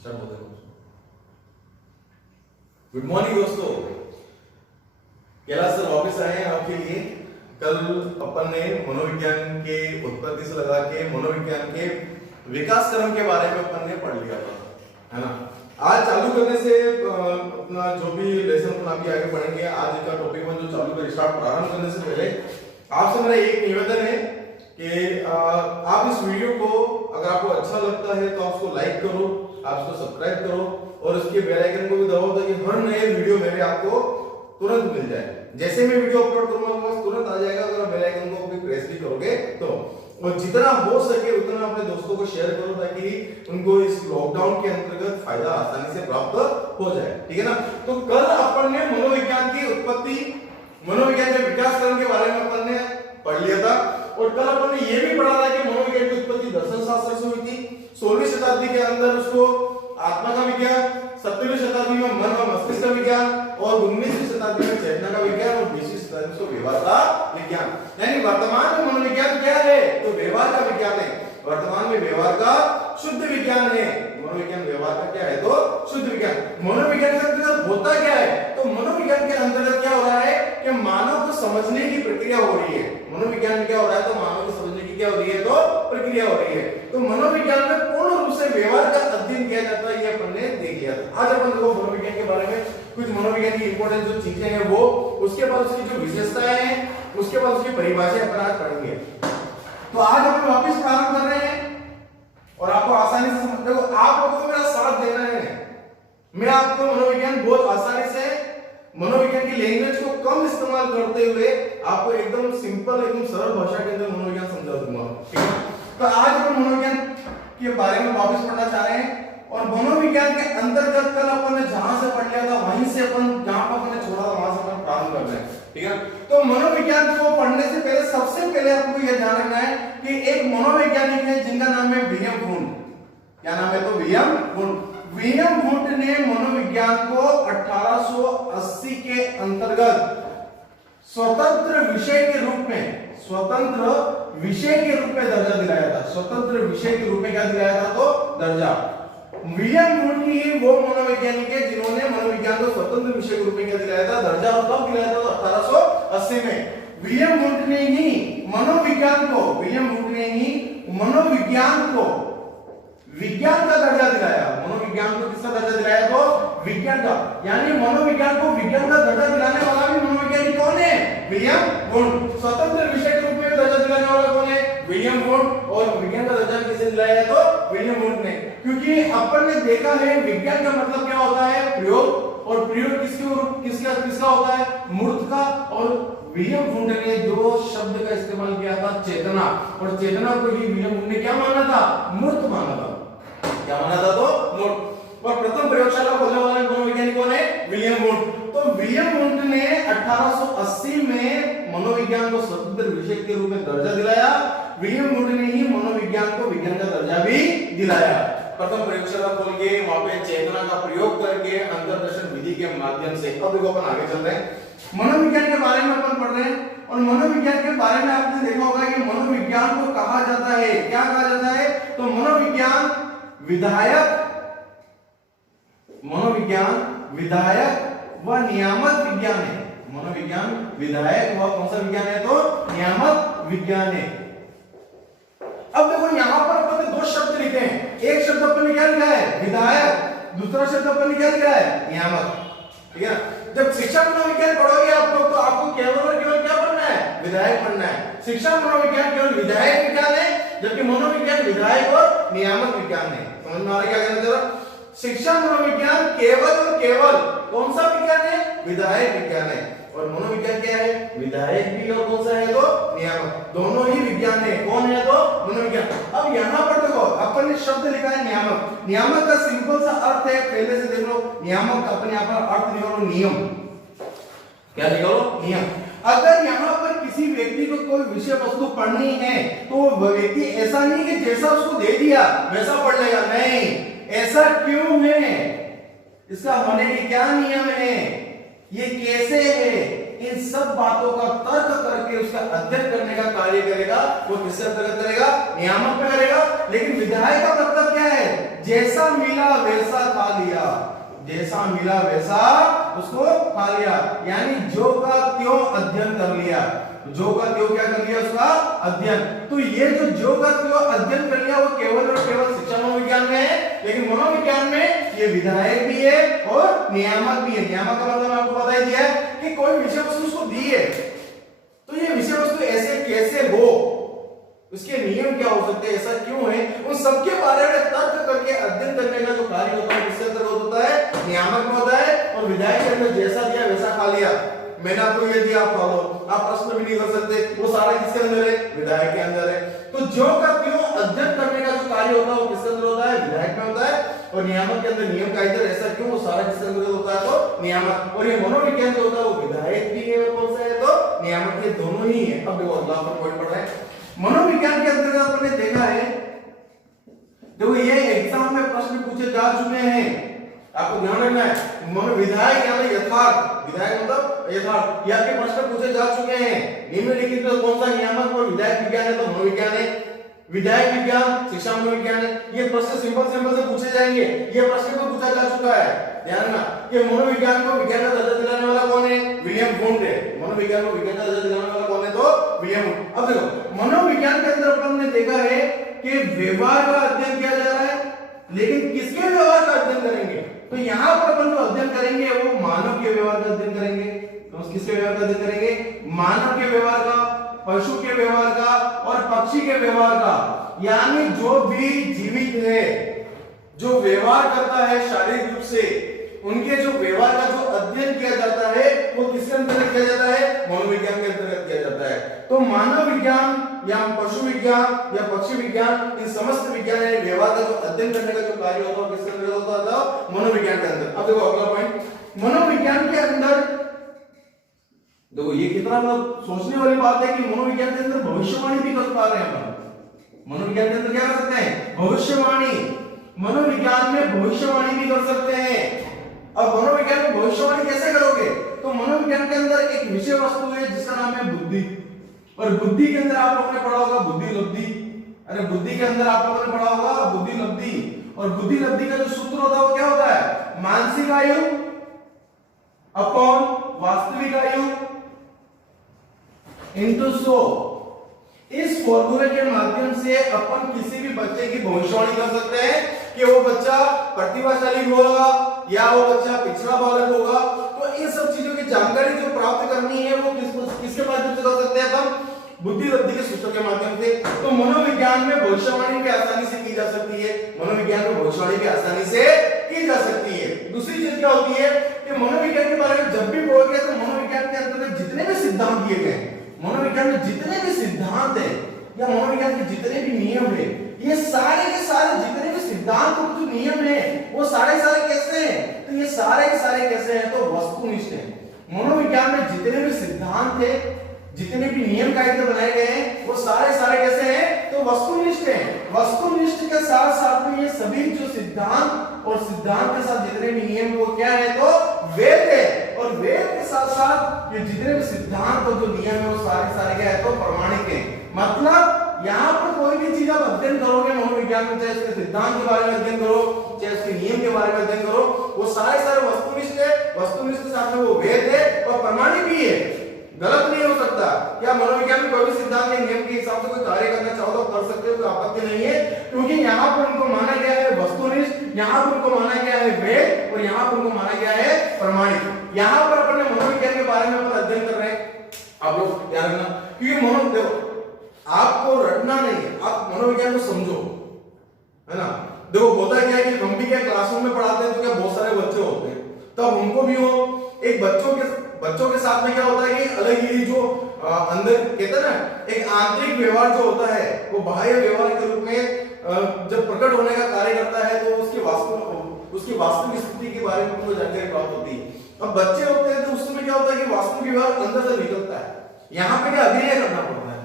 Start होते हैं। Good morning दोस्तों, कैलाश सर वापस आए हैं आपके लिए। कल अपन ने मनोविज्ञान के उत्पत्ति से लगा के मनोविज्ञान के विकास क्रम के बारे में अपन ने पढ़ लिया था, है ना। आज चालू करने से अपना जो भी लेसन अपन अभी आगे पढ़ेंगे, आज का टॉपिक में जो चालू कर स्टार्ट प्रारंभ करने से पहले आपसे मेरा एक निवेदन है कि आप इस वीडियो को अगर आपको अच्छा लगता है तो आप उसको लाइक करो, आप उसको सब्सक्राइब करो और उसके बेल आइकन को भी दबाओ ताकि हर नए वीडियो मेरे आपको तुरंत मिल जाए। जैसे मैं वीडियो अपलोड करूंगा बस तुरंत आ जाएगा अगर आप बेल आइकन को भी प्रेस भी करोगे तो। और जितना हो सके उतना अपने दोस्तों को शेयर करो ताकि उनको इस लॉकडाउन के अंतर्गत फायदा आसानी से प्राप्त हो जाए, ठीक है ना। तो कल अपन ने मनोविज्ञान की उत्पत्ति, मनोविज्ञान के विकास क्रम के बारे में अपन ने पढ़ लिया था और कल अपन ने ये भी पढ़ा था कि मनोविज्ञान की उत्पत्ति दर्शन शास्त्र से हुई थी। 16वीं शताब्दी के अंदर उसको आत्मा का विज्ञान, 17वीं शताब्दी में मन और मस्तिष्क का विज्ञान और 19वीं शताब्दी में चेतना का विज्ञान और 20वीं शताब्दी में व्यवहार का विज्ञान। यानी वर्तमान में मनोविज्ञान क्या है तो व्यवहार का विज्ञान है। वर्तमान में व्यवहार का शुद्ध विज्ञान है। मनोविज्ञान व्यवहार का क्या है तो शुद्ध विज्ञान। मनोविज्ञान के अंतर्गत होता क्या है तो मनोविज्ञान के अंतर्गत क्या हो रहा है कि मानव को समझने की प्रक्रिया हो रही है। मनोविज्ञान में क्या हो रहा है तो मानव को समझने की क्या हो रही है तो प्रक्रिया हो रही है। तो मनोविज्ञान में पूर्ण रूप से व्यवहार का अध्ययन किया जाता है, ये अपन ने देख लिया था। आज अपन देखो मनोविज्ञान के बारे में कुछ मनोविज्ञान की इंपॉर्टेंट जो चीजें हैं वो, उसके बाद उसकी जो विशेषताएं हैं, उसके बाद उसकी परिभाषाएं अपन आज पढ़ेंगे। तो आज अपन वापस प्रारंभ कर रहे हैं और आपको आसानी से समझ, देखो आप लोगों को मेरा साथ देना है। मैं आपको मनोविज्ञान बहुत आसानी से, मनोविज्ञान की लैंग्वेज को कम इस्तेमाल करते हुए आपको एकदम सिंपल, एकदम सरल भाषा के अंदर मनोविज्ञान समझा दूंगा, ठीक है। तो आज हम मनोविज्ञान के बारे में वापस पढ़ना चाह रहे हैं और मनोविज्ञान के अंतर्गत कल अपन ने जहां से पढ़ लिया था वहीं से अपन जहां पर अपन ने छोड़ा था वहां से अपन प्रारंभ कर रहे हैं, ठीक है। तो मनोविज्ञान को पढ़ने से पहले सबसे पहले आपको यह ध्यान रखना है कि एक मनोवैज्ञानिक है जिनका नाम है विलियम वुंड। क्या नाम है तो विलियम वुंड। विलियम वुंड ने मनोविज्ञान को 1880 के अंतर्गत स्वतंत्र विषय के रूप में, स्वतंत्र विषय के रूप में दर्जा दिलाया था। स्वतंत्र विषय के रूप में क्या दिलाया था तो दर्जा। विलियम वुंड ही वो मनोवैज्ञानिक है जिन्होंने मनोविज्ञान को स्वतंत्र विषय के रूप में क्या दिलाया था दर्जा, और कब दिलाया था तो 1880 में। विलियम वुंड ने ही मनोविज्ञान को, विलियम वुंड ने ही मनोविज्ञान को विज्ञान का दर्जा दिलाया। मनोविज्ञान को किसका दर्जा दिलाया तो विज्ञान का। यानी मनोविज्ञान को विज्ञान का दर्जा दिलाने वाला भी मनोविज्ञानी कौन है विलियम वुंड। स्वतंत्र विषय के रूप में दर्जा दिलाने वाला कौन है विलियम वुंड। और विज्ञान का दर्जा किसने दिलाया तो विलियम वुंड ने। क्योंकि अपन ने देखा है विज्ञान का मतलब क्या होता है प्रयोग, और प्रयोग किसका होता है मूर्त का। और विलियम वुंड ने जो शब्द का इस्तेमाल किया था चेतना, और चेतना को ही विलियम वुंड ने क्या माना था मूर्त माना था। क्या माना था तो मूर्त। और प्रथम प्रयोगशाला खोलने वाले मनोवैज्ञानिक कौन है विलियम वुंड। तो विलियम वुंड ने 1880 में मनोविज्ञान को स्वतंत्र विषय के रूप में दर्जा दिलाया। विलियम वुंड ने ही मनोविज्ञान को विज्ञान का दर्जा भी दिलाया। प्रथम प्रयोगशाला खोल के वहां पे चेतना का प्रयोग करके अंतर्दर्शन विधि के माध्यम से। अब देखो अपन आगे चल रहे हैं, मनोविज्ञान के बारे में अपन पढ़ रहे हैं। और मनोविज्ञान के बारे में आपने देखा होगा कि मनोविज्ञान को कहा जाता है, क्या कहा जाता है तो मनोविज्ञान विधायक, मनोविज्ञान विधायक व नियामक विज्ञान है। मनोविज्ञान विधायक व कौन सा विज्ञान है तो नियामक विज्ञान है। अब देखो यहां पर अपन ने दो शब्द लिखे हैं। एक शब्द अपन ने क्या लिखा है विधायक, दूसरा शब्द अपन ने क्या लिखा है नियामक, ठीक है। जब शिक्षा मनोविज्ञान पढ़ोगे आप लोग तो आपको केवल और केवल क्या पढ़ना है विधायक पढ़ना है। शिक्षा मनोविज्ञान केवल विधायक विज्ञान है, जबकि मनोविज्ञान विधायक और नियामक विज्ञान है। समझ में आ रहा है क्या कहना चाह रहा। शिक्षा मनोविज्ञान केवल और केवल कौन सा विज्ञान है विधायक विज्ञान है, और मनोविज्ञान क्या है विधायक भी और कौन सा है तो नियामक, दोनों ही विज्ञान है। कौन है तो मनोविज्ञान। अब यहां पर देखो अपन ने शब्द लिखा है नियामक। नियामक का सिंपल सा अर्थ है, पहले से देख लो, नियामक का अपन यहां पर अर्थ लिखा लो नियम। क्या लिखा लो नियम। अगर यहाँ पर किसी व्यक्ति को कोई विषय वस्तु पढ़नी है तो वो व्यक्ति ऐसा नहीं कि जैसा उसको दे दिया वैसा पढ़ लेगा, नहीं। ऐसा क्यों है, इसका होने के क्या नियम है, ये कैसे है, इन सब बातों का तर्क करके उसका अध्ययन करने का कार्य करेगा, वो किसके अंतर्गत करेगा? नियामक में करेगा। लेकिन विधायक का मतलब क्या है? जैसा मिला वैसा खा लिया, जैसा मिला वैसा उसको खा लिया, यानी जो का त्यों अध्ययन कर लिया, जो का त्यों क्या कर लिया? उसका अध्ययन। तो ये जो का त्यों अध्ययन कर लिया वो केवल और केवल शिक्षा मनोविज्ञान में है, लेकिन मनोविज्ञान में ये विधायक भी है और नियामक भी है। नियामक का मतलब आपको बता ही दिया है कि कोई विषय वस्तु उसको दी है, तो ये विषय वस्तु ऐसे कैसे हो, उसके नियम क्या हो सकते हैं, ऐसा क्यों है, उन सबके बारे में तर्क करके अध्ययन करने का जो कार्य होता है किसके अंतर्गत होता है? नियामक में होता है। और विधायक के अंदर जैसा दिया वैसा खा लिया, मैंने आपको ये दिया आप खा लो, आप प्रश्न भी नहीं कर सकते, वो सारा किसके अंदर है? विधायक के अंदर है। तो जो का त्यों अध्ययन करने का जो कार्य होता है वो किसके अंदर होता है? विधायक में होता है। और नियामक के अंदर नियम का इधर ऐसा क्यों, वो सारा किसके अंदर होता है? तो नियामक। और ये मनोविज्ञान जो होता है वो विधायक भी है, कौन सा है? तो नियामक, ये दोनों ही है। अब देखो अगला पॉइंट पढ़ रहे हैं मनोविज्ञान के अंतर्गत आपने देखा है, देखो ये एग्जाम में प्रश्न पूछे जा चुके हैं, आपको ध्यान रखना है। विधायक यानी यथार्थ, विधायक मतलब यथार्थ, ये आपके प्रश्न पूछे जा चुके हैं। निम्नलिखित में कौन सा नियामक और विधायक विज्ञान है? तो मनोविज्ञान है। विधायक विज्ञान शिक्षा मनोविज्ञान है। ये प्रश्न सिंपल से पूछे जाएंगे, ये प्रश्न को पूछा जा चुका है। ध्यान रखना कि मनोविज्ञान को विज्ञान का दर्जा दिलाने वाला कौन है? विलियम वुंट है। मनोविज्ञान को विज्ञान का दर्जा दिलाने वाला कौन है? तो विलियम वुंट। अब देखो मनोविज्ञान के अंदर अपन ने देखा है कि व्यवहार का अध्ययन किया जा रहा है, लेकिन किसके व्यवहार का अध्ययन करेंगे? तो यहाँ पर अपन जो अध्ययन करेंगे वो मानव के व्यवहार का अध्ययन करेंगे। तो किसके व्यवहार का अध्ययन करेंगे? मानव के व्यवहार का, पशु के व्यवहार का और पक्षी के व्यवहार का। यानी जो भी जीवित है, जो व्यवहार करता है शारीरिक रूप से, उनके जो व्यवहार का जो अध्ययन किया जाता है वो किसके अंतर्गत किया जाता है? मनोविज्ञान के अंतर्गत किया जाता है। तो मानव विज्ञान या पशु विज्ञान या पक्षी विज्ञान, इन समस्त विज्ञान है व्यवहार का जो अध्ययन करने का जो कार्य होता है किसके अंतर्गत होता है? मनोविज्ञान के अंदर। अब देखो अगला पॉइंट, मनोविज्ञान के अंदर देखो ये कितना मतलब सोचने वाली बात है कि मनोविज्ञान के अंदर भविष्यवाणी भी कर पा रहे हैं अपन। मनोविज्ञान के अंदर क्या कर सकते हैं? भविष्यवाणी। मनोविज्ञान में भविष्यवाणी भी कर सकते हैं। अब मनोविज्ञान में भविष्यवाणी कैसे करोगे? तो मनोविज्ञान के अंदर एक विषय वस्तु है जिसका नाम है बुद्धि, और बुद्धि के अंदर आप लोगों ने पढ़ा होगा बुद्धि लब्धि। अरे बुद्धि के अंदर आप लोगों ने पढ़ा होगा बुद्धि लब्धि, और बुद्धि लब्धि का जो सूत्र होता है वो क्या होता है? मानसिक आयु अपॉन वास्तविक आयु इंटू 100। इस फॉर्मूले के माध्यम से अपन किसी भी बच्चे की भविष्यवाणी कर सकते हैं कि वो बच्चा प्रतिभाशाली होगा या वो बच्चा पिछड़ा बालक होगा। तो इन सब चीजों की जानकारी जो प्राप्त करनी है वो किसके माध्यम से कर सकते हैं अपन? बुद्धि लब्धि के सूत्र के माध्यम से। तो मनोविज्ञान में भविष्यवाणी भी आसानी से की जा सकती है, मनोविज्ञान में भविष्यवाणी भी आसानी से की जा सकती है। दूसरी चीज क्या होती है कि मनोविज्ञान के बारे में जब भी बोलोगे तो मनोविज्ञान के अंतर्गत जितने भी सिद्धांत दिए गए, मनोविज्ञान में जितने भी सिद्धांत है या मनोविज्ञान के जितने भी नियम है, ये सारे के सारे जितने भी सिद्धांत और जो नियम है वो सारे कैसे हैं? तो ये सारे के सारे कैसे हैं? तो वस्तुनिष्ठ हैं। मनोविज्ञान में जितने भी सिद्धांत है, जितने भी नियम कायदे बनाए गए हैं वो सारे कैसे हैं? तो वस्तुनिष्ठ हैं। वस्तुनिष्ठ के साथ साथ में ये सभी जो सिद्धांत और सिद्धांत के साथ जितने भी नियम वो क्या है? तो वेद है। और वेद के साथ साथ ये जितने भी सिद्धांत और जो नियम है वो सारे क्या है? तो प्रमाणिक है। मतलब यहाँ पर कोई भी चीज आप अध्ययन करोगे मनोविज्ञान में, चाहे उसके सिद्धांत के बारे में अध्ययन करो, चाहे उसके नियम के बारे में अध्ययन करो, वो सारे वस्तुनिष्ठ है। वस्तुनिष्ठ के साथ में वो वेद है और प्रमाणिक भी है, गलत नहीं हो सकता। या मनोविज्ञान में कोई भी सिद्धांत या नियम के हिसाब से कोई कार्य करना चाहो तो कर सकते हो, कोई आपत्ति नहीं है, क्योंकि यहाँ पर उनको माना गया है वस्तुनिष्ठ, यहाँ पर उनको माना गया है वेद, और यहाँ पर उनको माना गया है प्रमाणिक। यहाँ पर अपने मनोविज्ञान के बारे में अपन अध्ययन कर रहे हैं, आप लोग ध्यान रखना, क्योंकि देखो आपको रटना नहीं है, आप मनोविज्ञान को समझो, है ना। देखो होता क्या है कि हम भी क्या क्लासरूम में पढ़ाते हैं तो क्या बहुत सारे बच्चे होते हैं, तब उनको भी हो एक बच्चों के साथ में क्या होता है कि अलग ही जो अंदर कहते हैं ना एक आंतरिक व्यवहार जो होता है वो बाह्य व्यवहार के रूप में जब प्रकट होने का कार्य करता है तो उसकी वास्तविक स्थिति के बारे में उनको जानकारी प्राप्त होती है। अब बच्चे होते हैं तो उस समय क्या होता है कि वास्तविक व्यवहार अंदर से निकलता है, यहाँ पे क्या अभिनय करना पड़ता है।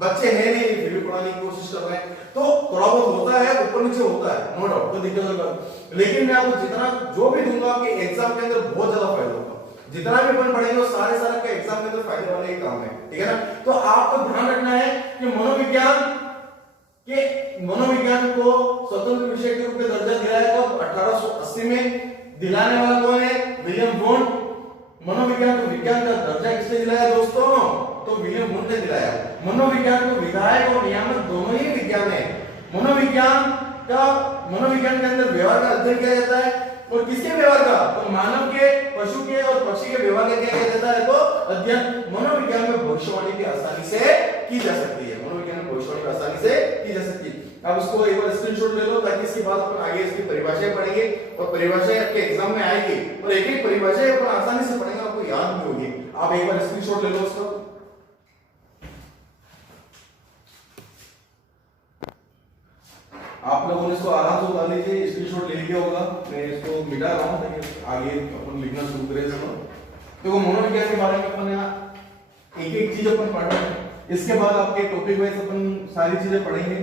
बच्चे हैं नहीं फिर भी पढ़ाने की कोशिश कर रहे हैं तो थोड़ा बहुत होता है, ऊपर नीचे होता है, नो डाउट, कोई दिक्कत नहीं। लेकिन मैं आपको जितना जो भी दूंगा आपके एग्जाम के अंदर बहुत ज्यादा फायदा होगा, जितना भी अपन पढ़ेंगे वो सारे सारे के एग्जाम के अंदर फायदे वाले ही काम है, ठीक है ना। तो आपको ध्यान रखना है कि मनोविज्ञान को स्वतंत्र विषय के रूप में दर्जा दिलाया कब 1880 में। दिलाने वाला कौन है? William wound. मनोविज्ञान को विज्ञान का दर्जा किसने दिलाया दोस्तों? तो विलियम वुंड ने दिलाया। मनोविज्ञान को विधायक और नियामक दोनों ही विज्ञान है। मनोविज्ञान के अंदर व्यवहार का अध्ययन किया जाता है, और किसके व्यवहार का? तो मानव के, पशु के और पक्षी के व्यवहार का क्या किया जाता है? तो अध्ययन। मनोविज्ञान में भविष्यवाणी भी आसानी से की जा सकती है। मनोविज्ञान में भविष्यवाणी आसानी से की जा सकती है। अब इसको एक बार स्क्रीनशॉट ले लो, ताकि इसके बाद अपन आगे इसकी परिभाषाएं पढ़ेंगे, और परिभाषाएं आपके एग्जाम में आएगी, और एक एक परिभाषा अपन आसानी से पढ़ेंगे, आपको याद भी होगी। आप एक बार स्क्रीनशॉट ले लो उसका। आप लोगों ने इसको आराम से उतार लीजिए, स्क्रीनशॉट ले लिया होगा। मैं इसको मिटा रहा हूं ताकि आगे अपन लिखना शुरू करें। देखो मनोविज्ञान के बारे में अपन यहाँ एक एक चीज अपन पढ़ रहे हैं, इसके बाद आपके टॉपिक वाइज अपन सारी चीजें पढ़ेंगे।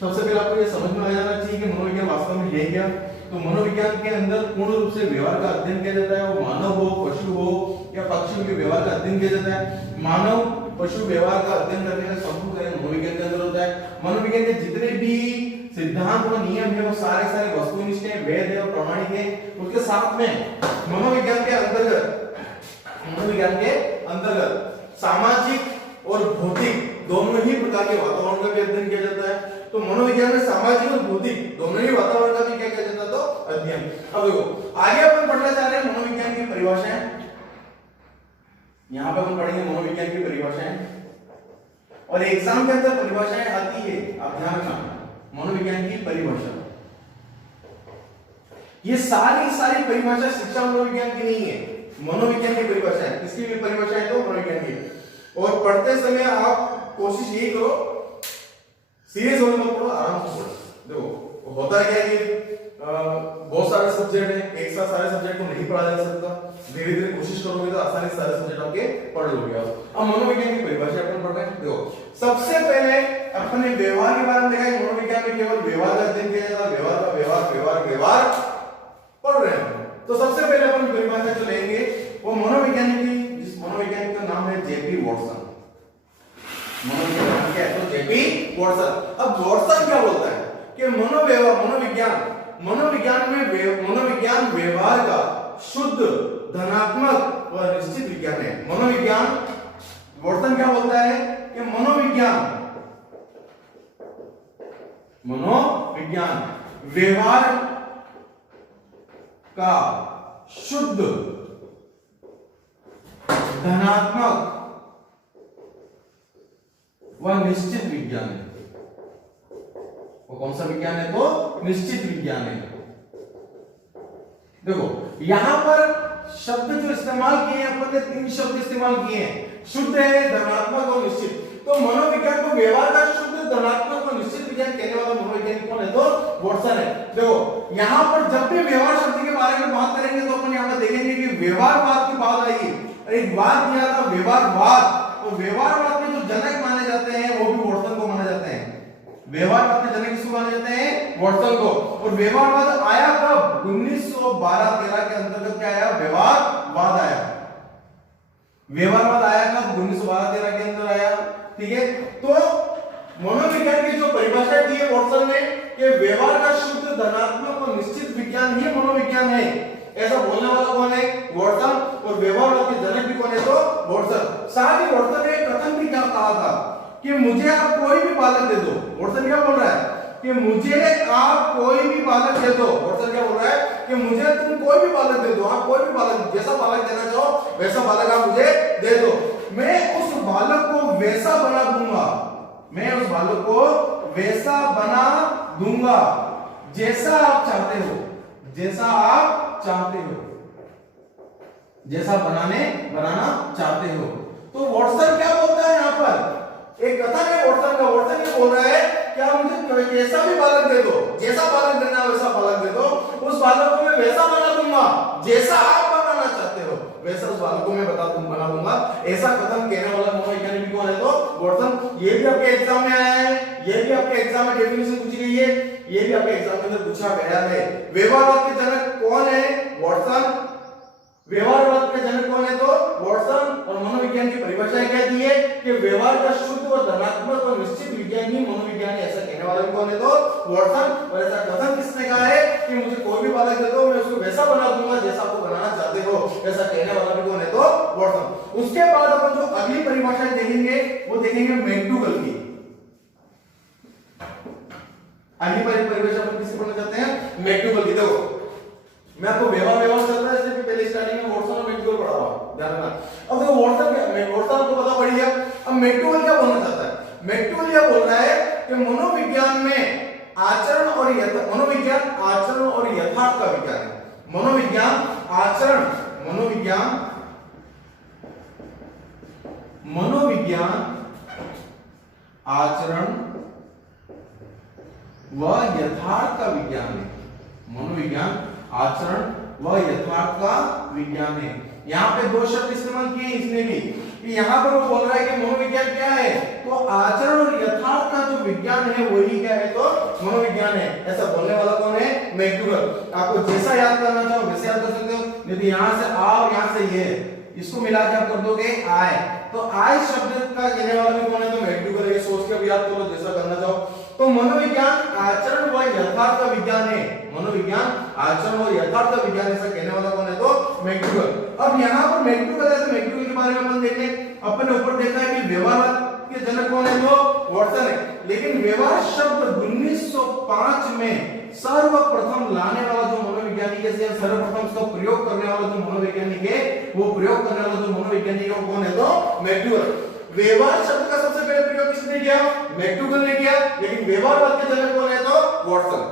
सबसे पहले आपको ये समझ में आ जाना चाहिए कि मनोविज्ञान वास्तव में है क्या। तो मनोविज्ञान के अंदर पूर्ण रूप से व्यवहार का अध्ययन किया जाता है, वो मानव हो, पशु हो या पक्षियों के व्यवहार का अध्ययन किया जाता है। मानव पशु व्यवहार का अध्ययन करने का संपूर्ण कार्य मनोविज्ञान के अंदर होता है। मनोविज्ञान के जितने भी सिद्धांत और नियम है वो सारे वस्तुनिष्ठ है, वैध है और प्रामाणिक है। उसके साथ में मनोविज्ञान के अंतर्गत सामाजिक और भौतिक दोनों ही प्रकार के वातावरण का भी अध्ययन किया जाता है। तो मनोविज्ञान में सामाजिक और भौतिक दोनों ही वातावरण का भी क्या किया जाता है? तो अध्ययन। अब देखो आगे अपन पढ़ना चाह रहे हैं मनोविज्ञान की परिभाषाएं। यहां पे अपन पढ़ेंगे मनोविज्ञान की परिभाषाएं, और एग्जाम के अंदर परिभाषाएं आती है, आप ध्यान रखना। मनोविज्ञान की परिभाषा, ये सारी परिभाषा शिक्षा मनोविज्ञान की नहीं है, मनोविज्ञान की परिभाषा है। किसकी भी परिभाषा है? तो मनोविज्ञान की। और पढ़ते समय आप कोशिश यही करो, सीरियस होने मत पढ़ो, आराम से पढ़ो। देखो होता है क्या कि बहुत सारे सब्जेक्ट हैं, एक साथ सारे सब्जेक्ट को नहीं पढ़ा जा सकता। धीरे धीरे कोशिश करोगे तो आसानी से सारे सब्जेक्ट आपके पढ़ लोगे। अब मनोविज्ञान की परिभाषा अपन पढ़ रहे हैं। देखो सबसे पहले अपने व्यवहार के बारे में देखा। मनोविज्ञान में केवल व्यवहार का अध्ययन किया जाता है, व्यवहार पढ़ रहे हैं। तो सबसे पहले अपन परिभाषा जो लेंगे वो मनोविज्ञानी की, जिस मनोवैज्ञानिक का नाम है जेपी वॉटसन। मनोविज्ञान क्या है? तो जेपी वॉटसन। अब वॉटसन क्या बोलता है कि मनोविज्ञान व्यवहार का शुद्ध, धनात्मक व निश्चित विज्ञान है। वॉटसन क्या बोलता है कि मनोविज्ञान व्यवहार का शुद्ध, धनात्मक व निश्चित विज्ञान है। वो कौन सा विज्ञान है? तो निश्चित विज्ञान है। देखो यहां पर शब्द जो इस्तेमाल किए हैं, अपन ने 3 शब्द इस्तेमाल किए हैं, शुद्ध है, धनात्मक और निश्चित। तो मनोविज्ञान को व्यवहार का शुद्ध, धनात्मक और निश्चित विज्ञान कहने वाला मनोवैज्ञानिक कौन है? तो वॉटसन है। देखो यहां पर जब भी व्यवहार शब्द के बारे में बात करेंगे तो अपन यहां पर देखेंगे कि व्यवहारवाद की बात आएगी। और एक बात दिया था व्यवहारवाद, तो व्यवहारवाद के जो जनक माने जाते हैं वो भी वॉटसन को माने जाते हैं। व्यवहारवाद के जनक किसको माने जाते हैं? वॉटसन को। और व्यवहारवाद आया कब? 1912-13 के अंतर्गत क्या आया? व्यवहारवाद आया। व्यवहारवाद आया कब? 1912-13 के अंदर आया। ठीक है। तो मनोविज्ञान की जो परिभाषा दी है वॉटसन ने कि व्यवहार का शुद्ध, धनात्मक और निश्चित विज्ञान ही मनोविज्ञान है, ऐसा बोलने वाला कौन है? वॉटसन। और व्यवहारवाद के जनक भी कौन है? तो वॉटसन। साथ ही वॉटसन ने कथन भी क्या कहा था कि मुझे आप कोई भी बालक दे दो। वॉटसन क्या बोल रहा है कि मुझे आप कोई भी बालक दे दो। वॉटसन क्या बोल रहा है कि मुझे तुम कोई भी बालक दे दो, आप कोई भी बालक, जैसा बालक देना चाहो वैसा बालक आप मुझे दे दो, मैं उस बालक को वैसा बना दूंगा, मैं उस बालक को वैसा बना दूंगा जैसा आप चाहते हो, जैसा आप चाहते हो, जैसा बनाना चाहते हो। तो वॉटसन क्या बोलता है यहां पर? एक कथन है वॉटसन का। वॉटसन ये बोल रहा है क्या मुझे कैसा भी बालक दे दो, जैसा बालक देना वैसा बालक दे दो, उस बालक को मैं वैसा बना दूंगा जैसा आप बनाना चाहते हो, वैसा उस बालक को मैं बना दूंगा। ऐसा कथन कहने वाला मनोवैज्ञानिक कौन है? तो वॉटसन। ये भी आपके एग्जाम में आया है, ये भी आपके एग्जाम में डेफिनेशन पूछी गई है, ये भी आपके एग्जाम के अंदर पूछा गया है। व्यवहारवाद के जनक कौन है? वॉटसन। व्यवहारवाद के जनक कौन है? तो मनोविज्ञान की परिभाषाएं क्या दी है कि व्यवहार का शुद्ध और धनात्मक और निश्चित विज्ञान ही मनोविज्ञान है। ऐसा कहने वाला भी कौन है? तो वॉटसन। और ऐसा कथन किसने कहा है कि मुझे कोई भी बालक दे दो, मैं उसको वैसा बना दूंगा जैसा आपको बनाना चाहते हो। ऐसा कहने वाला भी कौन है? तो वॉटसन। उसके बाद अपन जो अगली परिभाषाएं देखेंगे वो देखेंगे मैक्डूगल की। अगली परिभाषा अपन किसकी पढ़ना चाहते हैं? मैक्डूगल की। देखो मैं आपको व्यवहार चल रहा है, इसलिए पहले स्टार्टिंग में वॉटसन और मैक्डूगल पढ़ा हुआ, ध्यान रखना। अब देखो वॉटसन आपको पता पड़ गया। अब मैक्डूगल क्या बोलना चाहता है? मैक्डूगल यह बोल रहा है कि मनोविज्ञान में आचरण और मनोविज्ञान आचरण और यथार्थ का विज्ञान है। मनोविज्ञान आचरण आचरण व यथार्थ का विज्ञान है। मनोविज्ञान आचरण व यथार्थ का विज्ञान है। यहाँ पे दो शब्द इस्तेमाल किए इसने भी कि यहाँ पर वो बोल रहा है कि मनोविज्ञान क्या है? तो आचरण और यथार्थ का जो विज्ञान है वही क्या है? तो मनोविज्ञान है। ऐसा बोलने वाला कौन है? मैक्डूगल। आपको जैसा याद करना चाहो वैसे याद कर सकते हो। यदि यहाँ से आ और यहाँ से ये, इसको मिला के आप कर दोगे आय, तो आय शब्द का कहने वाला भी कौन है? तो मैक्डूगल है। सोच के भी याद करो जैसा करना चाहो। तो मनोविज्ञान आचरण व यथार्थ का विज्ञान है। मनोविज्ञान आचरण और यथार्थ का विज्ञान ऐसा कहने वाला कौन है? तो मैक्डूगल। अब यहाँ पर मैक्डूगल है, तो मैक्डूगल के बारे में अपन देख लें। अपन ने ऊपर देखा है कि व्यवहार के जनक कौन है? तो वॉटसन है। लेकिन व्यवहार शब्द 1905 में सर्वप्रथम लाने वाला जो मनोवैज्ञानिक है, सर्वप्रथम उसका प्रयोग करने वाला जो मनोवैज्ञानिक है, वो प्रयोग करने वाला जो मनोवैज्ञानिक है वो कौन है? तो मैक्डूगल। व्यवहार शब्द का सबसे पहले प्रयोग किसने किया? मैक्डूगल ने किया। लेकिन व्यवहारवाद के जनक कौन है? तो वॉटसन।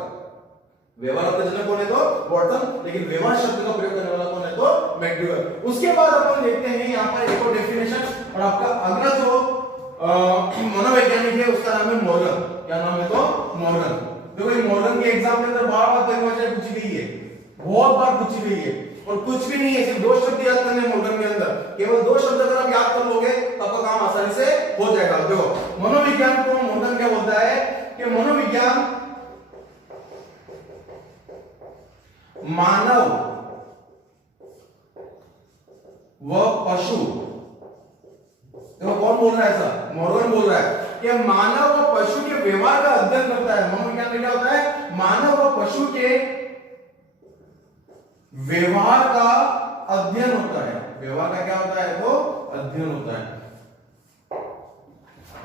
व्यवहार का जनक कौन है? तो वॉटसन। लेकिन व्यवहार शब्द का प्रयोग करने वाला कौन है? तो मैक्डूगल। उसके बाद अपन देखते हैं यहाँ पर एक और डेफिनेशन, और आपका अगला जो मनोवैज्ञानिक है उसका नाम है मॉर्गन। क्या नाम है? तो मॉर्गन। देखो ये मॉर्गन के एग्जाम के अंदर बार बार परिभाषाएं पूछी गई है, बहुत बार पूछी गई है, और कुछ भी नहीं है, सिर्फ दो शब्द याद करने मॉर्गन के अंदर। केवल दो शब्द अगर आप याद कर लोगे तो आपका काम आसानी से हो जाएगा। देखो मनोविज्ञान को मॉर्गन क्या बोलता है कि मनोविज्ञान मानव व पशु, देखो कौन बोल रहा है? ऐसा मॉर्गन बोल रहा है कि मानव व पशु के व्यवहार का अध्ययन करता है। मनोविज्ञान में क्या होता है? मानव व पशु के व्यवहार का अध्ययन होता है। व्यवहार का क्या होता है? तो अध्ययन होता है।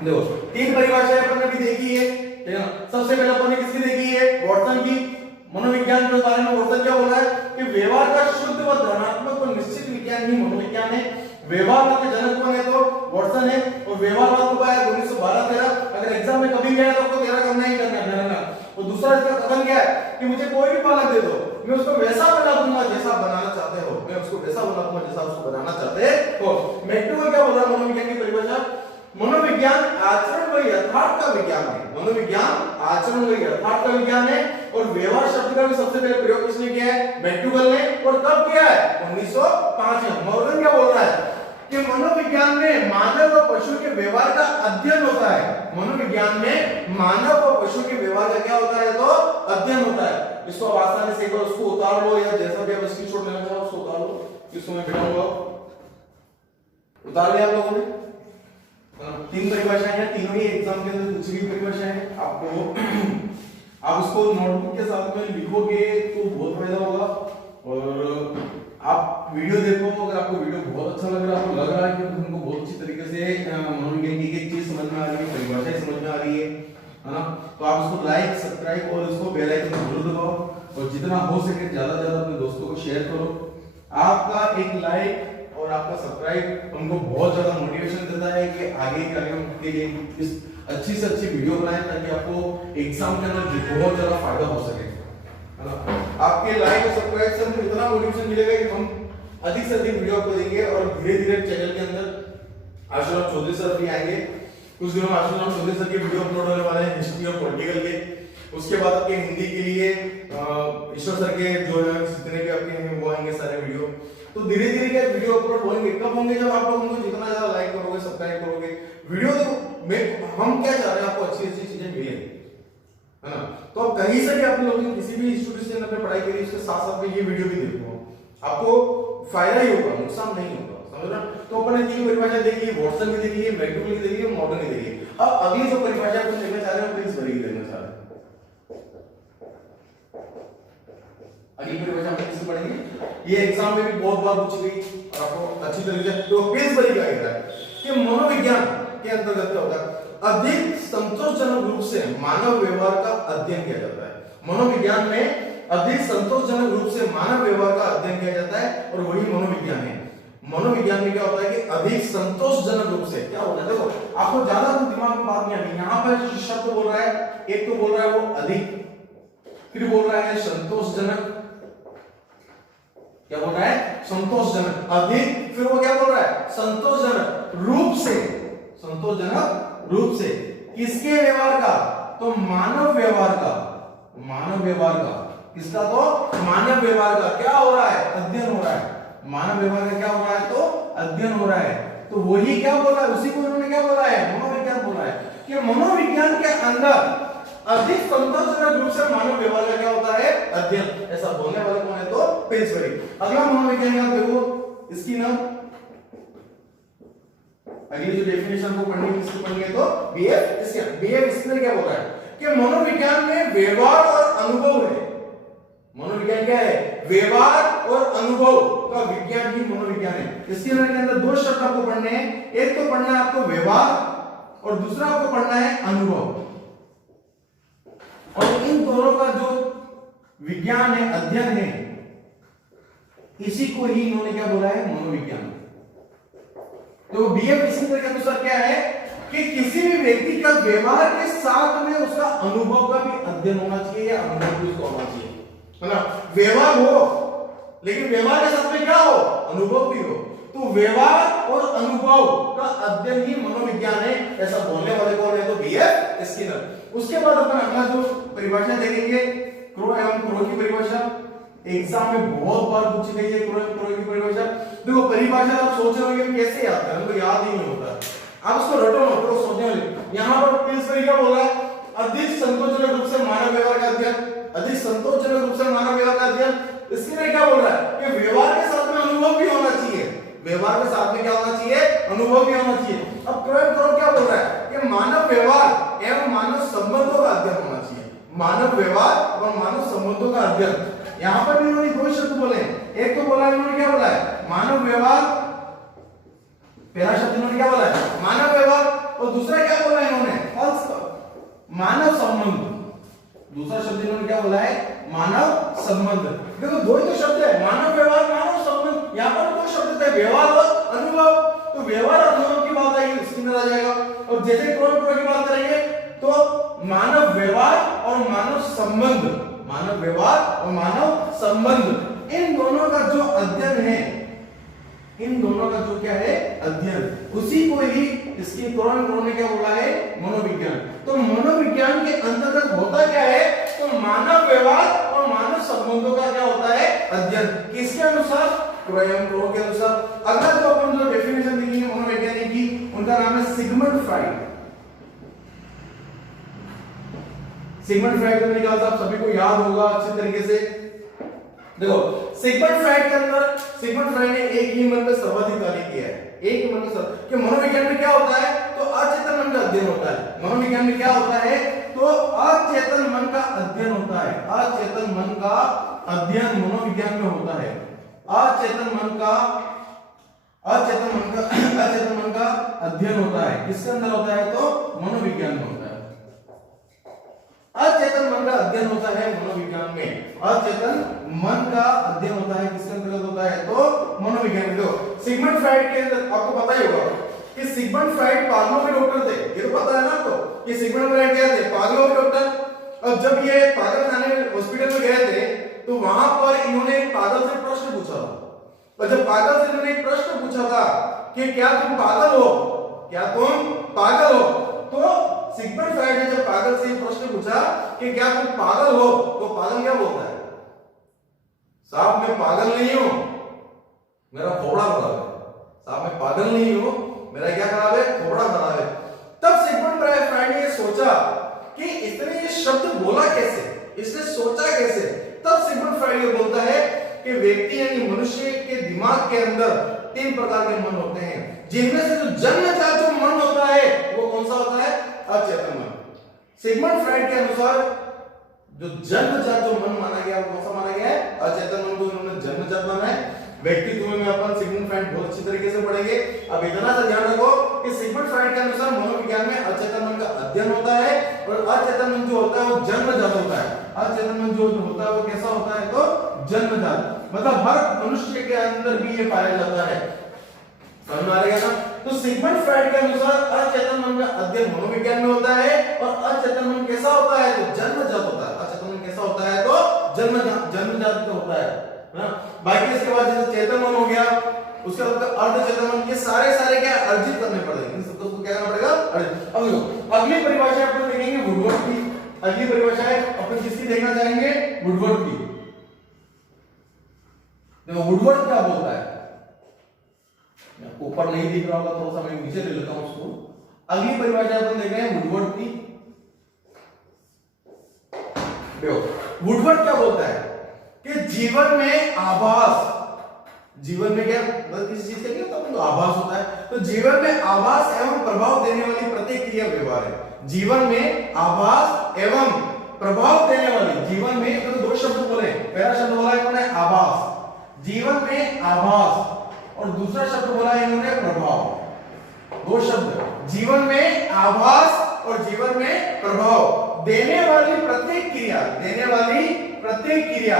देखो तीन परिभाषाएं अपन ने भी देखी है, ठीक है। सबसे पहले अपन ने किसकी देखी है? वॉटसन की। मनोविज्ञान के बारे में वॉटसन क्या बोला है कि व्यवहार का शुद्ध व धनात्मक और निश्चित विज्ञान ही मनोविज्ञान है। व्यवहारवाद के जनक कौन है? तो वॉटसन है। और व्यवहारवाद कब आया? 1912-13। अगर एग्जाम में कभी गया तो आपको 13 करना ही करना है। और दूसरा इसका कथन क्या है कि मुझे कोई भी बालक दे दो, मैं उसको वैसा बना दूंगा जैसा बनाना चाहते हो। मैं उसको वैसा बना दूंगा जैसा उसको बनाना चाहते हो। मैक्डूगल क्या बोल रहा है मनोविज्ञान की परिभाषा? मनोविज्ञान आचरण व यथार्थ का विज्ञान है। मनोविज्ञान आचरण व यथार्थ का विज्ञान है। और व्यवहार शब्द का भी सबसे पहले प्रयोग किसने किया है? मैक्डूगल ने। और कब किया है? 1905 में। मॉर्गन क्या बोल रहा है कि मनोविज्ञान में मानव व पशु के व्यवहार का अध्ययन होता है। मनोविज्ञान में मानव व पशु के व्यवहार का क्या होता है? तो अध्ययन होता है। इसको आप आसानी से एक बार उसको उतार लो, या जैसा भी आप इसकी छोड़ लेना चाहो उसको उतार लो। इसको मैं बिठाऊंगा, उतार लिया आप लोगों ने। तीन परिभाषाएं हैं, तीनों ही एग्जाम के अंदर पूछी गई परिभाषाएं हैं। आपको आप उसको नोटबुक के साथ में लिखोगे तो बहुत फायदा होगा। और आप वीडियो देखो, अगर आपको वीडियो बहुत अच्छा लग रहा है, आपको लग रहा है कि तुमको बहुत अच्छी तरीके से मनोविज्ञान की एक चीज समझ में आ रही है, परिभाषाएं समझ में आ रही है ना, तो आप उसको लाइक, सब्सक्राइब और उसको बेल आइकन जरूर दबाओ। और जितना हो सके ज्यादा से ज्यादा अपने दोस्तों को शेयर करो। आपका एक लाइक और आपका सब्सक्राइब हमको बहुत ज्यादा मोटिवेशन देता है कि आगे के लिए इस अच्छी से अच्छी वीडियो बनाएं, ताकि आपको एग्जाम के अंदर बहुत ज्यादा फायदा हो सके, है ना। आपके लाइक और सब्सक्राइब से हमको इतना मोटिवेशन मिलेगा कि हम अधिक से अधिक वीडियो आपको देंगे। और धीरे धीरे चैनल के अंदर आशुराम चौधरी सर भी आएंगे। कुछ दिनों में आशुराम चौधरी सर के वीडियो अपलोड होने वाले हैं हिस्ट्री और पॉलिटिकल के। उसके बाद आपके हिंदी के लिए ईश्वर सर के जो जितने भी आपके हैं वो आएंगे सारे वीडियो। तो धीरे धीरे क्या वीडियो अपलोड होंगे। कब होंगे? जब आप लोग उनको जितना ज्यादा लाइक करोगे, सब्सक्राइब करोगे। वीडियो में हम क्या चाह रहे हैं, आपको अच्छी अच्छी चीजें मिले, है ना। तो आप कहीं से भी आप लोग किसी भी इंस्टीट्यूशन में पढ़ाई करिए, उसके साथ साथ में ये वीडियो भी देखो, आपको फायदा ही होगा, नुकसान नहीं होगा। समझ रहे? तो अपन ने तीन परिभाषा देखी है, वॉटसन की देखी है, मैकग्रा की देखी है, मॉर्गन की देखी है। अब अगली जो परिभाषा अपन देखना चाह रहे हैं पिल्सबरी की देखना चाह रहे हैं। अगली परिभाषा हम किसकी पढ़ेंगे? ये एग्जाम में भी बहुत बार पूछी गई और आपको अच्छी तरीके से तो पिल्सबरी का कहता है कि मनोविज्ञान के अंतर्गत क्या होता है? अधिक संतोषजनक रूप से मानव व्यवहार का अध्ययन किया जाता है। मनोविज्ञान में अधिक संतोषजनक रूप से मानव व्यवहार का अध्ययन किया जाता है और वही मनोविज्ञान है। मनोविज्ञान में क्या होता है कि अधिक संतोषजनक रूप से क्या होता है? देखो आपको ज्यादा दिमाग में बात नहीं आनी। यहाँ पर शब्द बोल रहा है, एक तो बोल रहा है वो अधिक, फिर बोल रहा है संतोषजनक, क्या बोल रहा है? संतोषजनक, अधिक, फिर वो क्या बोल रहा है? संतोषजनक रूप से, संतोषजनक रूप से किसके व्यवहार का? तो मानव व्यवहार का, मानव व्यवहार का, किसका? तो मानव व्यवहार का क्या हो रहा है? अध्ययन हो रहा है। मानव व्यवहार का क्या हो रहा है? तो अध्ययन हो रहा है। तो वही क्या बोला है? उसी को इन्होंने क्या बोला है? मनोविज्ञान बोला है कि मनोविज्ञान के अंदर अधिक संतोषजनक रूप से मानव व्यवहार का क्या होता है? अध्ययन। ऐसा बोलने वाले कौन है? तो पिल्सबरी। अगला मनोविज्ञान आप देखो, इसकी ना अगली जो डेफिनेशन को पढ़नी है किसकी पढ़नी है? तो बीएफ स्किनर। बीएफ स्किनर क्या बोल रहा है कि मनोविज्ञान में व्यवहार और अनुभव है। मनोविज्ञान क्या है? व्यवहार और अनुभव का विज्ञान ही मनोविज्ञान है। स्किनर के अंदर दो शब्द आपको पढ़ने हैं, एक तो पढ़ना है आपको व्यवहार और दूसरा आपको पढ़ना है अनुभव। और इन दोनों का जो विज्ञान है, अध्ययन है, इसी को ही इन्होंने क्या बोला है? मनोविज्ञान। तो बीएफ स्किनर के अनुसार क्या है कि किसी भी व्यक्ति का व्यवहार के साथ में उसका अनुभव का भी अध्ययन होना चाहिए या अनुभव भी उसको होना चाहिए, है ना? व्यवहार हो लेकिन व्यवहार के साथ में क्या हो? अनुभव भी हो। तो व्यवहार और अनुभव का अध्ययन ही मनोविज्ञान है, ऐसा बोलने वाले कौन है? तो बीएफ स्किनर। उसके बाद अपन अगला जो परिभाषा देखेंगे, क्रो एवं क्रो की परिभाषा। एग्जाम में बहुत बार पूछी गई है क्रो एवं क्रो की परिभाषा। देखो परिभाषा आप सोच रहे होंगे कैसे याद करें, हमको याद ही नहीं होता। आप उसको रटो मत, तो सोचने वाले। यहां पर पिल्सबरी क्या बोल रहा है? अधिक संतोषजनक रूप से मानव व्यवहार का अध्ययन, अधिक संतोषजनक रूप से मानव व्यवहार का अध्ययन। इसमें क्या बोल रहा है कि व्यवहार के साथ में अनुभव भी होना चाहिए। व्यवहार के साथ में क्या होना चाहिए? अनुभव भी होना चाहिए। अब क्रो क्या बोल रहा है कि मानव व्यवहार एवं मानव संबंधों का अध्ययन होना चाहिए। मानव व्यवहार और मानव संबंधों का अध्ययन। यहां पर भी इन्होंने दो शब्द बोले, एक तो बोला इन्होंने क्या बोला है? मानव व्यवहार, पहला शब्द इन्होंने क्या बोला है? मानव व्यवहार, और दूसरा क्या बोला इन्होंने? मानव संबंध। दूसरा शब्द इन्होंने क्या बोला है? मानव संबंध। देखो दो ही तो शब्द है, मानव व्यवहार, मानव संबंध। यहाँ पर दो शब्द थे, व्यवहार और अनुभव। तो व्यवहार और अनुभव की बात आएगी, स्किनर आ जाएगा। और जैसे क्रो की बात करेंगे तो मानव व्यवहार और मानव संबंध, मानव व्यवहार और मानव संबंध, इन दोनों का जो अध्ययन है, इन दोनों का जो क्या है? अध्ययन, उसी को ही इसकी क्रो ने क्या बोला है? मनोविज्ञान। तो मनोविज्ञान के अंतर्गत होता क्या है? तो मानव व्यवहार और मानव संबंधों का क्या होता है? अध्ययन। किसके अनुसार? क्रो के अनुसार। अगला जो अपन जो डेफिनेशन देखेंगे मनोवैज्ञानिक की, उनका नाम है सिगमंड फ्राइड। सिगमंड फ्राइड का निकाल आप सभी को याद होगा अच्छे तरीके से। देखो सिगमंड फ्राइड के अंदर सिगमंड फ्राइड ने एक ही मन में सर्वाधिक कार्य किया है। एक ही मन में कि मनोविज्ञान में क्या होता है? तो अचेतन मन का अध्ययन होता है। मनोविज्ञान में क्या होता है? तो अचेतन मन का अध्ययन होता है। अचेतन मन का अध्ययन मनोविज्ञान में होता है। अचेतन मन का अध्ययन होता है। किसके अंदर होता है? तो मनोविज्ञान में होता है। अचेतन मन का अध्ययन होता है मनोविज्ञान में। अचेतन मन का अध्ययन होता है, किसके अंतर्गत होता है? तो मनोविज्ञान में। सिगमंड फ्राइड के अंदर आपको पता ही होगा कि सिगमंड फ्राइड पागलों के डॉक्टर थे। ये तो पता है ना आपको कि सिगमंड फ्राइड क्या थे? पागलों के डॉक्टर। अब जब ये पागल खाने हॉस्पिटल में गए थे तो वहां पर इन्होंने एक पागल से प्रश्न पूछा था। और जब पागल से इन्होंने एक प्रश्न पूछा था कि क्या तुम पागल हो? क्या तुम पागल हो? तो सिगमंड फ्राइड ने जब पागल से प्रश्न पूछा कि क्या तुम पागल हो, तो पागल क्या बोलता है? साहब मैं पागल नहीं हूं, मेरा फोड़ा खराब है। साहब मैं पागल नहीं हूं, मेरा क्या खराब है? फोड़ा खराब है। तब सिगमंड फ्राइड ने सोचा कि इसने ये शब्द बोला कैसे, इसने सोचा कैसे। तब सिगमंड फ्राइड ये बोलता है कि व्यक्ति यानी मनुष्य के दिमाग के अंदर तीन प्रकार के मन होते हैं, जिनमें से जो जन्मजात जो मन होता है वो कौन सा होता है? अचेतन मन। सिगमंड फ्राइड के अनुसार जो जन्मजात जो मन माना गया वो कौन सा माना गया है? अचेतन मन को उन्होंने जन्मजात माना है। व्यक्तित्व में अपन सिगमंड फ्राइड बहुत अच्छी तरीके से पढ़ेंगे। अब इतना सा ध्यान रखो कि सिगमंड फ्राइड के अनुसार मनोविज्ञान में अचेतन मन का अध्ययन होता है और अचेतन मन जो होता है वो जन्मजात होता है। अचेतन मन जो होता है वो कैसा होता है? तो जन्मजात, मतलब हर मनुष्य के अंदर भी ये पाया जाता है। समझ में आ गया ना? तो सिगमंड फ्राइड के अनुसार अचेतन मन का अध्ययन मनोविज्ञान में होता है और अचेतन मन कैसा होता है? तो जन्मजात होता है। अचेतन मन कैसा होता है? तो जन्मजात होता है ना। बाकी इसके बाद जैसे चेतन मन हो गया, उसके बाद अर्धचेतन मन, ये सारे क्या अर्जित करने पड़ेंगे, इन सबको क्या करना पड़ेगा? अर्जित। अब देखो अगली परिभाषा अपन देखेंगे वुडवर्ड की। अगली परिभाषा है अपन किसकी देखना चाहेंगे? वुडवर्ड की। देखो वुडवर्ड क्या बोलता है, ऊपर नहीं दिख रहा होगा, थोड़ा सा मैं नीचे ले लेता हूं उसको। अगली परिभाषा अपन देख रहे हैं वुडवर्ड की। देखो वुडवर्ड क्या बोलता है कि जीवन में आभास, जीवन में क्या मतलब किसी चीज का क्या होता है? तो आभास होता है। तो जीवन में आभास एवं प्रभाव देने वाली प्रतिक्रिया व्यवहार है। जीवन में आभास एवं प्रभाव देने वाली, जीवन में तो दो शब्द बोले, पहला शब्द बोला इन्होंने आभास, जीवन में आभास, और दूसरा शब्द बोला इन्होंने प्रभाव। दो शब्द, जीवन में आभास और जीवन में प्रभाव देने वाली प्रतिक्रिया, देने वाली प्रतिक्रिया,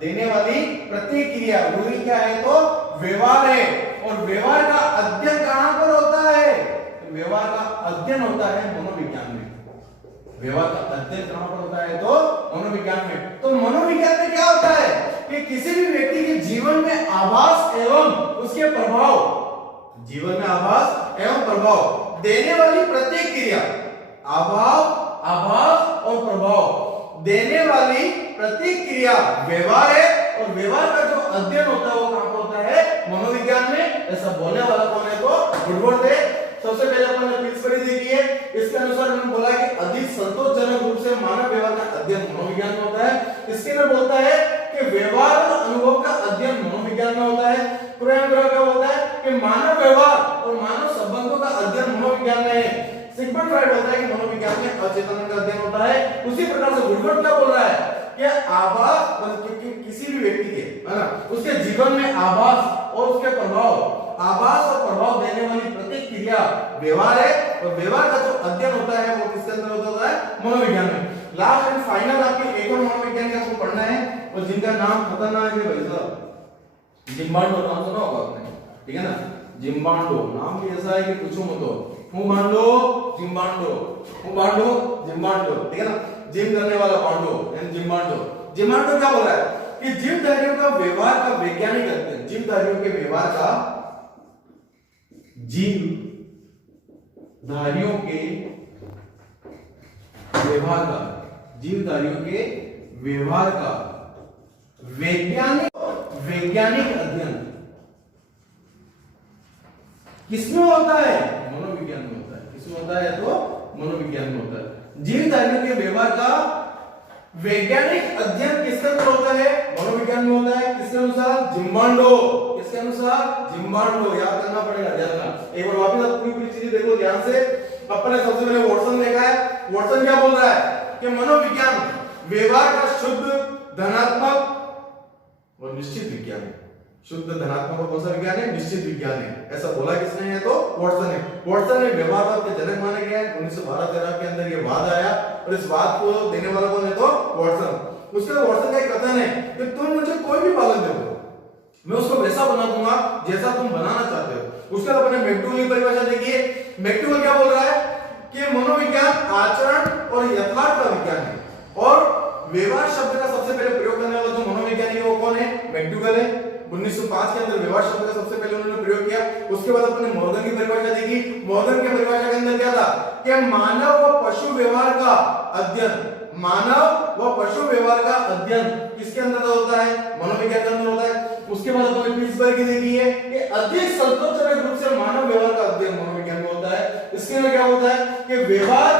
देने वाली प्रतिक्रिया वही क्या है? तो व्यवहार है। और व्यवहार का अध्ययन कहां पर होता है? व्यवहार का अध्ययन होता है मनोविज्ञान में। व्यवहार का अध्ययन कहां पर होता है? तो मनोविज्ञान में। तो मनोविज्ञान में क्या होता है कि किसी भी व्यक्ति के जीवन में आभास एवं उसके प्रभाव, जीवन में आभास एवं प्रभाव देने वाली प्रतिक्रिया, आभास और प्रभाव देने वाली प्रतिक्रिया व्यवहार है। और व्यवहार का जो अध्ययन होता है वो कहां पर होता है? मनोविज्ञान में। ऐसा बोलने वाला कौन है? तो वुडवर्ड है। सबसे पहले अपन ने पिल्सबरी देखी है। इसके अनुसार उन्होंने बोला कि अधिक संतोषजनक रूप से मानव व्यवहार का अध्ययन मनोविज्ञान में होता है। इसके अंदर बोलता है कि व्यवहार और अनुभव का अध्ययन मनोविज्ञान में होता है। क्रोएनबर्ग क्या बोलता है कि मानव व्यवहार और मानव संबंधों का अध्ययन मनोविज्ञान में है। सिगमंड फ्राइड बोलता है कि मनोविज्ञान में अचेतन का अध्ययन होता है। उसी प्रकार से वुडवर्ड क्या बोल रहा है कि आभास, मतलब किसी भी व्यक्ति के, है ना, उसके जीवन में आभास और उसके प्रभाव, आभास और प्रभाव देने वाली प्रतिक्रिया व्यवहार है। और व्यवहार का जो अध्ययन होता है वो किसके अंदर होता है? मनोविज्ञान में। लास्ट एंड फाइनल आपके एक और मनोविज्ञान का आपको पढ़ना है और जिनका नाम खतरनाक है भाई साहब, जिम्बांडो नाम सुना होगा आपने, ठीक है ना? जिम्बांडो नाम भी ऐसा है कि पूछो मत हो। बांडो जिम्बांडो, बांडो जिम्बांडो, ठीक है ना? जिम करने वाला बांडो एंड जिम्बांडो। जिम्बांडो क्या बोल रहा है कि जिम्धारियों का व्यवहार का वैज्ञानिक अध्ययन, जिम्धारियों के व्यवहार का, जीवधारियों के व्यवहार का, जीवधारियों के व्यवहार का वैज्ञानिक अध्ययन किसमें होता है? मनोविज्ञान में होता है। किसमें होता है? तो मनोविज्ञान में होता है। जीवधारियों के व्यवहार का वैज्ञानिक अध्ययन किसके अंदर होता है? मनोविज्ञान में होता है। किसके अनुसार? जिम्बांडो। किसके अनुसार? जिम्बांडो। याद करना पड़ेगा, ध्यान रखना। एक बार वापस आप पूरी चीजें देख लो ध्यान से। अपने सबसे पहले वॉटसन देखा है। वॉटसन क्या बोल रहा है कि मनोविज्ञान व्यवहार का शुद्ध, धनात्मक और निश्चित विज्ञान है। शुद्ध धनात्मक और कौन सा विज्ञान है? निश्चित विज्ञान है। ऐसा बोला किसने है? तो वॉटसन ने। वॉटसन ने व्यवहारवाद के जनक माना गया है। 1912-13 के अंदर ये वाद आया और इस वाद को देने वाला कौन है? तो वॉटसन। उसके बाद वॉटसन का एक कथन है कि तुम मुझे कोई भी बालक दे दो, मैं उसको वैसा बना दूंगा जैसा तुम बनाना चाहते हो। उसके बाद अपने मैक्डूगल की परिभाषा देखिए। मैक्डूगल क्या बोल रहा है कि मनोविज्ञान आचरण और यथार्थ का विज्ञान है। और व्यवहार शब्द का सबसे पहले प्रयोग करने वाला जो मनोविज्ञानी है वो कौन है? मैक्डूगल है। 1905 के अंदर व्यवहार शब्द का सबसे पहले उन्होंने प्रयोग किया। उसके बाद अपने मॉर्गन की परिभाषा देखी। मॉर्गन की परिभाषा के अंदर क्या था कि मानव व पशु व्यवहार का अध्ययन, मानव व पशु व्यवहार का अध्ययन किसके अंदर होता है? मनोविज्ञान के अंदर होता है। उसके बाद अपने पिट्सबर्ग की देखी है कि अधिक संतोषजनक रूप से मानव व्यवहार का अध्ययन मनोविज्ञान में होता है। इसके अंदर क्या होता है कि व्यवहार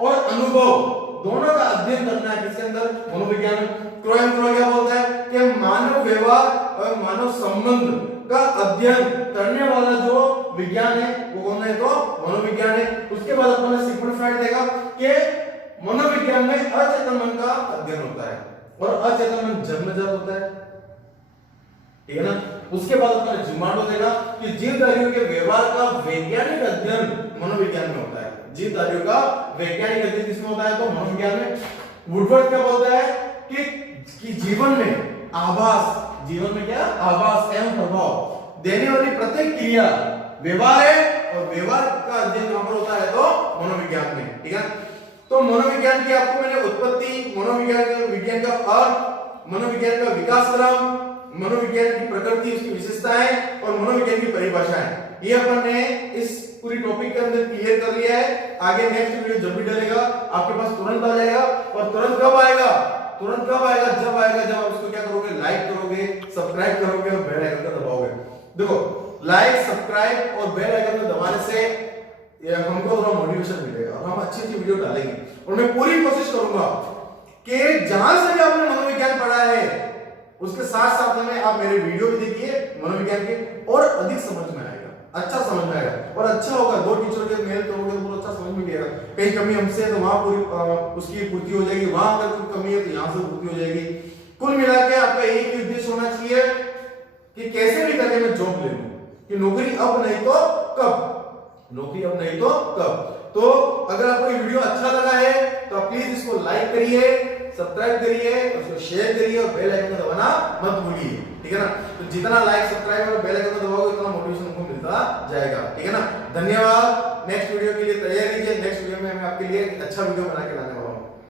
और अनुभव दोनों का अध्ययन करना है किसके अंदर? मनोविज्ञान में। क्रोएनबर्ग क्या बोलता है कि मानव व्यवहार व्यवहार और मानव संबंध का अध्ययन करने वाला जो विज्ञान है वो कौन है? तो मनोविज्ञान है। उसके बाद अपन ने सिंपलीफाइड देखा कि मनोविज्ञान में अचेतन मन का अध्ययन होता है और अचेतन मन जन्मजात होता है, ठीक है ना। उसके बाद अपन ने जीवाणु देखा कि जीवधारियों के व्यवहार का वैज्ञानिक अध्ययन मनोविज्ञान में होता है। जीवधारियों का वैज्ञानिक अध्ययन किसमें होता है? तो मनोविज्ञान में। वुडवर्ड क्या बोलता है कि जीवन में आभास, जीवन में क्या? आभास एवं प्रभाव देने वाली प्रत्येक क्रिया व्यवहार है और व्यवहार का अध्ययन कहां पर होता है? तो मनोविज्ञान में, ठीक है। तो मनोविज्ञान की आपको मैंने उत्पत्ति, मनोविज्ञान का अर्थ, मनोविज्ञान का विकास क्रम, मनोविज्ञान की प्रकृति, उसकी विशेषताएं और मनोविज्ञान की परिभाषाएं, ये अपन ने इस पूरी टॉपिक के अंदर क्लियर कर लिया है। आगे नेक्स्ट वीडियो जब भी डलेगा आपके पास तुरंत आ जाएगा। और तुरंत कब आएगा? तुरंत कब आएगा? जब आएगा जब आप इसको क्या करोगे? लाइक करोगे, सब्सक्राइब करोगे और बेल आइकन को दबाओगे। देखो, लाइक, सब्सक्राइब और बेल आइकन को दबाने से हमको थोड़ा मोटिवेशन मिलेगा और हम अच्छी वीडियो डालेंगे। और मैं पूरी कोशिश करूंगा कि जहां से भी आपने मनोविज्ञान पढ़ा है उसके साथ साथ में आप मेरे वीडियो भी देखिए मनोविज्ञान के, और अधिक समझ में आएगा, अच्छा समझ में आएगा और अच्छा होगा। दो टीचर के मेल करोगे तो बहुत अच्छा समझ में आएगा। कहीं कमी हमसे है तो वहां पूरी उसकी पूर्ति हो जाएगी, वहां अगर कोई कमी है तो यहां से पूर्ति हो जाएगी। कुल मिला के आपका एक ही उद्देश्य होना चाहिए कि कैसे भी करके मैं जॉब ले लूं, कि नौकरी अब नहीं तो कब, नौकरी अब नहीं तो कब। तो अगर आपको ये वीडियो अच्छा लगा है तो प्लीज इसको लाइक करिए, सब्सक्राइब करिए, उसको शेयर करिए और बेल आइकन को दबाना मत भूलिए, ठीक है ना। तो जितना लाइक, सब्सक्राइब और बेल आइकन को दबाओगे उतना मोटिवेशन हमको मिलता जाएगा, ठीक है ना। धन्यवाद। नेक्स्ट वीडियो के लिए तैयार रहिए। नेक्स्ट वीडियो में मैं आपके लिए अच्छा वीडियो बना के लाऊंगा।